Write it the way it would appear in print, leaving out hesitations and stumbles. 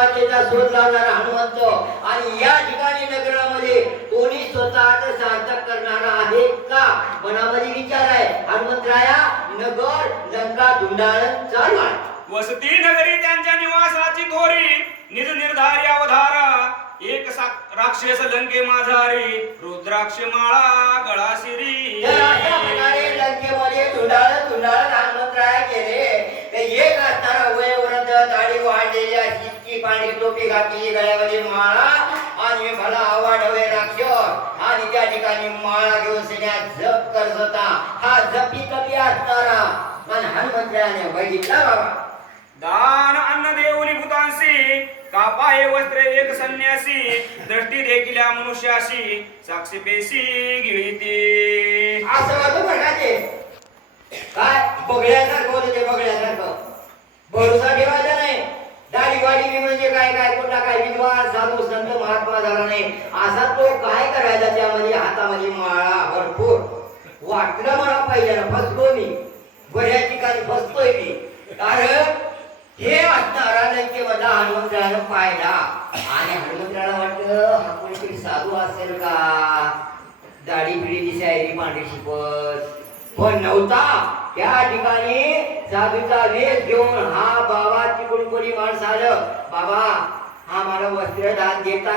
मातेचा शोध लावणारा हनुमंत आणि या ठिकाणी नगरामध्ये कोणी स्वतःच सार्थक करणारा आहे का? मनामध्ये विचार आहे. हनुमंतराया नगर लंका धुंडाळण चालवा. वसती नगरी त्यांच्या निवासाची थोरी निज निर्धारी अवधारा एक राक्षस लंके माझारी रुद्राक्ष माळा गळाशिरी. अशा प्रकारे लंकेमध्ये धुंडाळण हनुमंतराया गेले. ते एक असणारा वयोवृद्ध दाढी वाढलेली अशी पांढरी टोपी घातली गळ्यामध्ये माळा आणि भला आवाढवे राक्षस आणि त्या ठिकाणी माळा घेऊन सगळ्यात जप करत होता. हा जपी कपी असणारा पण हनुमंतरायाने बघितला बाबा. दान अन्न देऊनी भूतांशी कापाये वस्त्रे एक संन्यासी दृष्टी देखिल्या मनुष्याशी साक्षी पेशी गिळीते. असं होतं बघा ते काय बगड्यासारखं होतं ते बगड्यासारखं. भरोसा ठेवायचा नाही. दाढी वाढी म्हणजे काय काय कुठला काय विद्वान साधू संत महात्मा झाला नाही असा तो काय करायचा. त्यामध्ये हातामध्ये माळा भरपूर वाटलं मला पाहिजे ना. फसलो मी बऱ्याच ठिकाणी फसतोय मी. कारण हे असणारा लंकेमधला हनुमंतरायानं पाहिला आणि हनुमंतरायाला वाटलं हा कोणीतरी साधू असेल का. दाढी पिढी दिसायची पांढरी शिपत पण नव्हता. त्या ठिकाणी साधूचा वेश घेऊन हा बाबा तिकडून कोणी माणूस आलं. बाबा हा मला वस्त्र दान देता